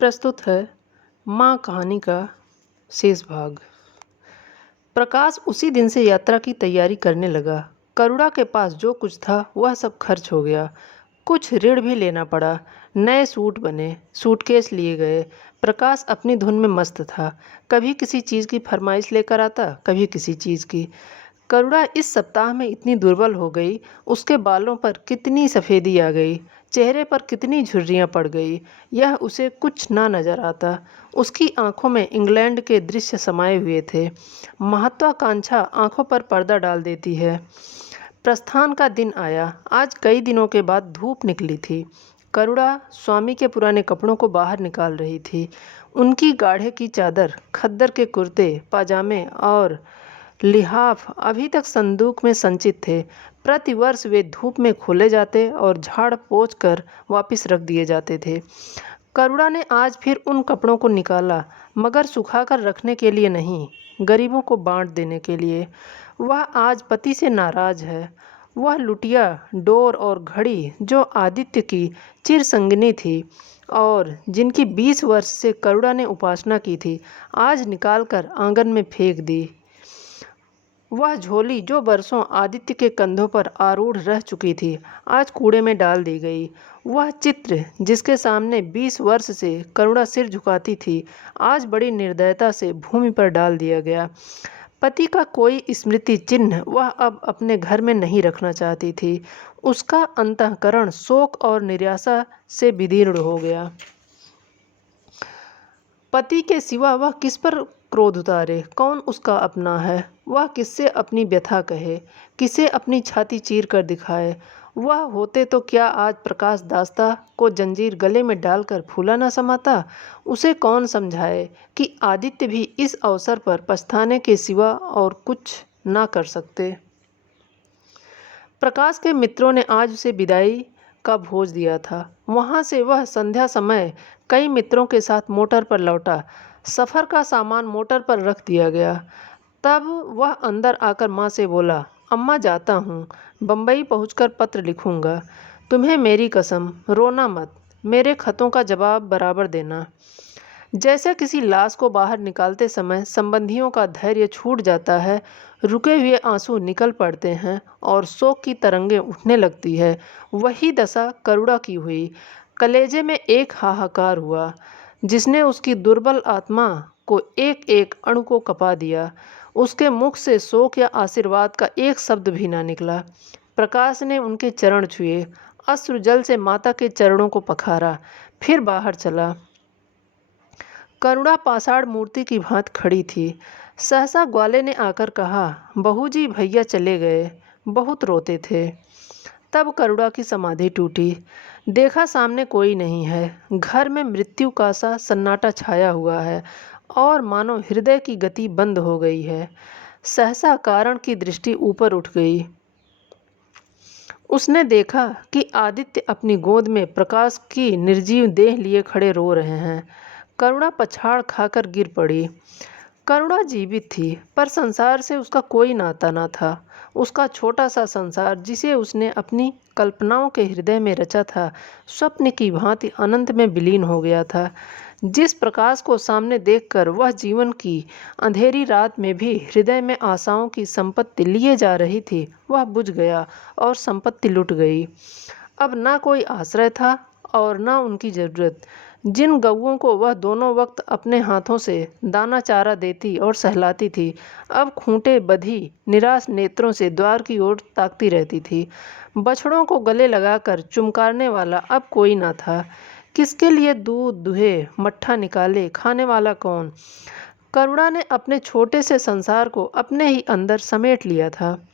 प्रस्तुत है माँ कहानी का शेष भाग। प्रकाश उसी दिन से यात्रा की तैयारी करने लगा। करुणा के पास जो कुछ था वह सब खर्च हो गया। कुछ ऋण भी लेना पड़ा। नए सूट बने, सूटकेस लिए गए। प्रकाश अपनी धुन में मस्त था। कभी किसी चीज़ की फरमाइश लेकर आता, कभी किसी चीज़ की। करुणा इस सप्ताह में इतनी दुर्बल हो गई, उसके बालों पर कितनी सफ़ेदी आ गई, चेहरे पर कितनी झुर्रियाँ पड़ गई, यह उसे कुछ ना नज़र आता। उसकी आंखों में इंग्लैंड के दृश्य समाये हुए थे। महत्वाकांक्षा आंखों पर पर्दा डाल देती है। प्रस्थान का दिन आया। आज कई दिनों के बाद धूप निकली थी। करुणा स्वामी के पुराने कपड़ों को बाहर निकाल रही थी। उनकी गाढ़े की चादर, खद्दर के कुर्ते पाजामे और लिहाफ अभी तक संदूक में संचित थे। प्रतिवर्ष वे धूप में खोले जाते और झाड़ पोंछ कर वापस रख दिए जाते थे। करुणा ने आज फिर उन कपड़ों को निकाला, मगर सुखाकर रखने के लिए नहीं, गरीबों को बांट देने के लिए। वह आज पति से नाराज है। वह लुटिया, डोर और घड़ी जो आदित्य की चिरसंगिनी थी और जिनकी 20 वर्ष से करुणा ने उपासना की थी, आज निकालकर आंगन में फेंक दी। वह झोली जो बरसों आदित्य के कंधों पर आरूढ़ रह चुकी थी, आज कूड़े में डाल दी गई। वह चित्र जिसके सामने 20 वर्ष से करुणा सिर झुकाती थी, आज बड़ी निर्दयता से भूमि पर डाल दिया गया। पति का कोई स्मृति चिन्ह वह अब अपने घर में नहीं रखना चाहती थी। उसका अंतःकरण शोक और निराशा से विदीर्ण हो गया। पति के सिवा वह किस पर क्रोध उतारे? कौन उसका अपना है? वह किससे अपनी व्यथा कहे, किसे अपनी छाती चीर कर दिखाए? वह होते तो क्या आज प्रकाश दास्ता को जंजीर गले में डालकर फूला न समाता? उसे कौन समझाए कि आदित्य भी इस अवसर पर पछताने के सिवा और कुछ ना कर सकते। प्रकाश के मित्रों ने आज उसे विदाई का भोज दिया था। वहाँ से वह संध्या समय कई मित्रों के साथ मोटर पर लौटा। सफ़र का सामान मोटर पर रख दिया गया। तब वह अंदर आकर माँ से बोला, अम्मा जाता हूँ, बम्बई पहुँचकर पत्र लिखूँगा। तुम्हें मेरी कसम, रोना मत, मेरे खतों का जवाब बराबर देना। जैसे किसी लाश को बाहर निकालते समय संबंधियों का धैर्य छूट जाता है, रुके हुए आंसू निकल पड़ते हैं और शोक की तरंगें उठने लगती है, वही दशा करुणा की हुई। कलेजे में एक हाहाकार हुआ जिसने उसकी दुर्बल आत्मा को एक एक अणु को कपा दिया। उसके मुख से शोक या आशीर्वाद का एक शब्द भी ना निकला। प्रकाश ने उनके चरण छुए, अश्रु जल से माता के चरणों को पखारा, फिर बाहर चला। करुणा पाषाण मूर्ति की भांति खड़ी थी। सहसा ग्वाले ने आकर कहा, बहू जी भैया चले गए, बहुत रोते थे। तब करुणा की समाधि टूटी। देखा सामने कोई नहीं है। घर में मृत्यु का सा सन्नाटा छाया हुआ है और मानो हृदय की गति बंद हो गई है। सहसा कारण की दृष्टि ऊपर उठ गई। उसने देखा कि आदित्य अपनी गोद में प्रकाश की निर्जीव देह लिए खड़े रो रहे हैं। करुणा पछाड़ खाकर गिर पड़ी। करुणा जीवित थी, पर संसार से उसका कोई नाता न था। उसका छोटा सा संसार जिसे उसने अपनी कल्पनाओं के हृदय में रचा था, स्वप्न की भांति अनंत में विलीन हो गया था। जिस प्रकाश को सामने देखकर वह जीवन की अंधेरी रात में भी हृदय में आशाओं की संपत्ति लिए जा रही थी, वह बुझ गया और संपत्ति लुट गई। अब ना कोई आश्रय था और ना उनकी जरूरत। जिन गऊओं को वह दोनों वक्त अपने हाथों से दाना चारा देती और सहलाती थी, अब खूंटे बधी निराश नेत्रों से द्वार की ओर ताकती रहती थी। बछड़ों को गले लगाकर चुमकारने वाला अब कोई ना था। किसके लिए दूध दुहे, मट्ठा निकाले, खाने वाला कौन? करुणा ने अपने छोटे से संसार को अपने ही अंदर समेट लिया था।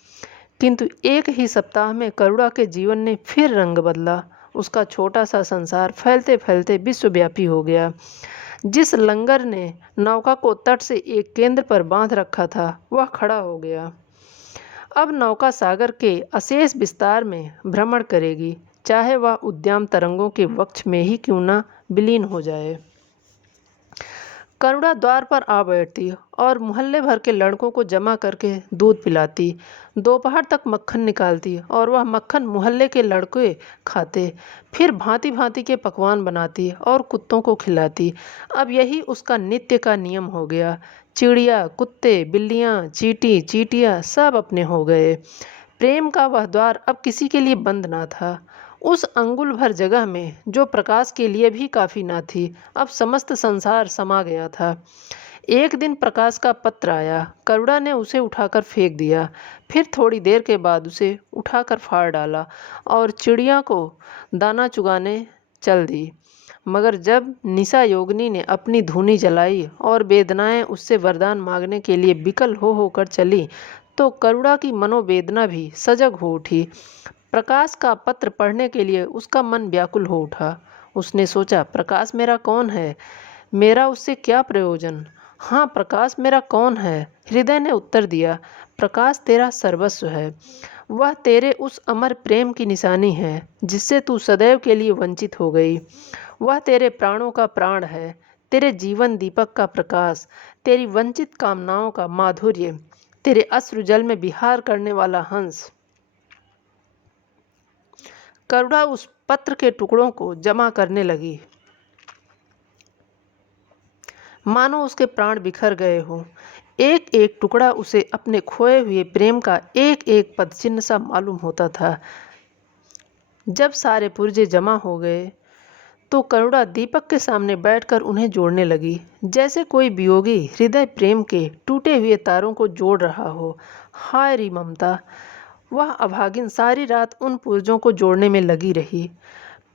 किंतु एक ही सप्ताह में करुणा के जीवन ने फिर रंग बदला। उसका छोटा सा संसार फैलते फैलते विश्वव्यापी हो गया। जिस लंगर ने नौका को तट से एक केंद्र पर बांध रखा था, वह खड़ा हो गया। अब नौका सागर के अशेष विस्तार में भ्रमण करेगी, चाहे वह उद्दाम तरंगों के वक्ष में ही क्यों न विलीन हो जाए। करुणा द्वार पर आ बैठती और मोहल्ले भर के लड़कों को जमा करके दूध पिलाती। दोपहर तक मक्खन निकालती और वह मक्खन मोहल्ले के लड़के खाते। फिर भांति भांति के पकवान बनाती और कुत्तों को खिलाती। अब यही उसका नित्य का नियम हो गया। चिड़िया, कुत्ते, बिल्लियाँ, चींटी, चींटियाँ सब अपने हो गए। प्रेम का वह द्वार अब किसी के लिए बंद ना था। उस अंगुल भर जगह में जो प्रकाश के लिए भी काफ़ी ना थी, अब समस्त संसार समा गया था। एक दिन प्रकाश का पत्र आया। करुणा ने उसे उठाकर फेंक दिया। फिर थोड़ी देर के बाद उसे उठाकर फाड़ डाला और चिड़िया को दाना चुगाने चल दी। मगर जब निशा योगिनी ने अपनी धूनी जलाई और वेदनाएं उससे वरदान मांगने के लिए विकल हो होकर चली, तो करुणा की मनोवेदना भी सजग हो उठी। प्रकाश का पत्र पढ़ने के लिए उसका मन व्याकुल हो उठा। उसने सोचा, प्रकाश मेरा कौन है? मेरा उससे क्या प्रयोजन? हाँ, प्रकाश मेरा कौन है? हृदय ने उत्तर दिया, प्रकाश तेरा सर्वस्व है। वह तेरे उस अमर प्रेम की निशानी है जिससे तू सदैव के लिए वंचित हो गई। वह तेरे प्राणों का प्राण है, तेरे जीवन दीपक का प्रकाश, तेरी वंचित कामनाओं का माधुर्य, तेरे अश्रु जल में विहार करने वाला हंस। करुणा उस पत्र के टुकड़ों को जमा करने लगी, मानो उसके प्राण बिखर गए हों। एक एक टुकड़ा उसे अपने खोए हुए प्रेम का एक एक पद चिन्ह सा मालूम होता था। जब सारे पुर्जे जमा हो गए तो करुणा दीपक के सामने बैठकर उन्हें जोड़ने लगी, जैसे कोई वियोगी हृदय प्रेम के टूटे हुए तारों को जोड़ रहा हो। हाय री ममता! वह अभागिन सारी रात उन पुर्जों को जोड़ने में लगी रही।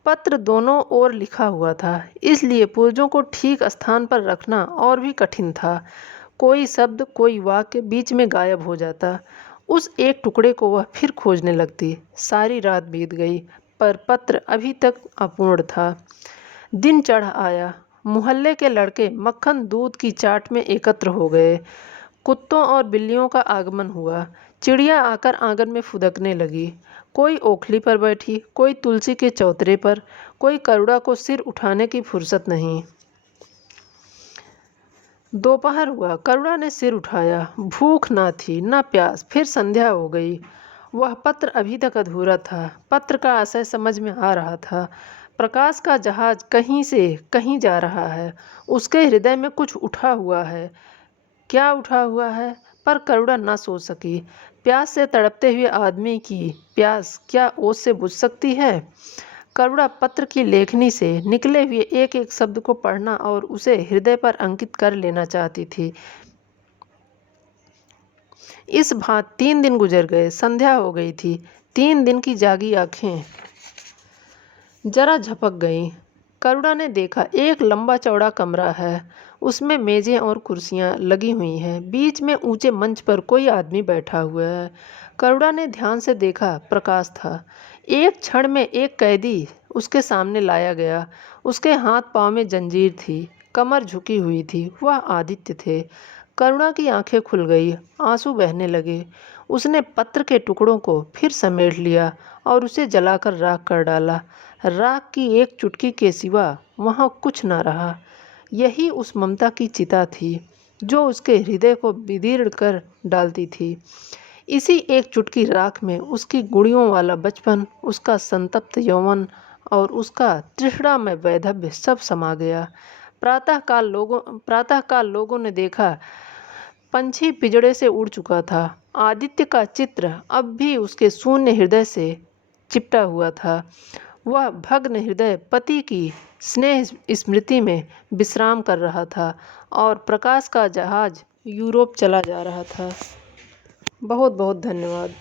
पत्र दोनों ओर लिखा हुआ था, इसलिए पुर्जों को ठीक स्थान पर रखना और भी कठिन था। कोई शब्द, कोई वाक्य बीच में गायब हो जाता। उस एक टुकड़े को वह फिर खोजने लगती। सारी रात बीत गई, पर पत्र अभी तक अपूर्ण था। दिन चढ़ आया। मोहल्ले के लड़के मक्खन दूध की चाट में एकत्र हो गए। कुत्तों और बिल्लियों का आगमन हुआ। चिड़िया आकर आंगन में फुदकने लगी। कोई ओखली पर बैठी, कोई तुलसी के चौतरे पर, कोई करुणा को सिर उठाने की फुर्सत नहीं। दोपहर हुआ। करुणा ने सिर उठाया। भूख ना थी, ना प्यास। फिर संध्या हो गई। वह पत्र अभी तक अधूरा था। पत्र का आशय समझ में आ रहा था। प्रकाश का जहाज कहीं से कहीं जा रहा है। उसके हृदय में कुछ उठा हुआ है। क्या उठा हुआ है? पर करुणा ना सोच सकी। प्यास से तड़पते हुए आदमी की प्यास क्या ओस से बुझ सकती है? करुणा पत्र की लेखनी से निकले हुए एक एक शब्द को पढ़ना और उसे हृदय पर अंकित कर लेना चाहती थी। इस भांति 3 दिन गुजर गए। संध्या हो गई थी। 3 दिन की जागी आंखें जरा झपक गईं। करुणा ने देखा, एक लंबा चौड़ा कमरा है। उसमें मेजें और कुर्सियां लगी हुई हैं। बीच में ऊंचे मंच पर कोई आदमी बैठा हुआ है। करुणा ने ध्यान से देखा, प्रकाश था। एक क्षण में एक कैदी उसके सामने लाया गया। उसके हाथ पांव में जंजीर थी, कमर झुकी हुई थी। वह आदित्य थे। करुणा की आंखें खुल गई, आंसू बहने लगे। उसने पत्र के टुकड़ों को फिर समेट लिया और उसे जलाकर राख कर डाला। राख की एक चुटकी के सिवा वहाँ कुछ न रहा। यही उस ममता की चिता थी जो उसके हृदय को विदीर्ण कर डालती थी। इसी एक चुटकी राख में उसकी गुड़ियों वाला बचपन, उसका संतप्त यौवन और उसका तृष्णा में वैधव्य सब समा गया। प्रातःकाल लोगों ने देखा, पंछी पिंजड़े से उड़ चुका था। आदित्य का चित्र अब भी उसके शून्य हृदय से चिपटा हुआ था। वह भग्न हृदय पति की स्नेह स्मृति में विश्राम कर रहा था और प्रकाश का जहाज यूरोप चला जा रहा था। बहुत बहुत धन्यवाद।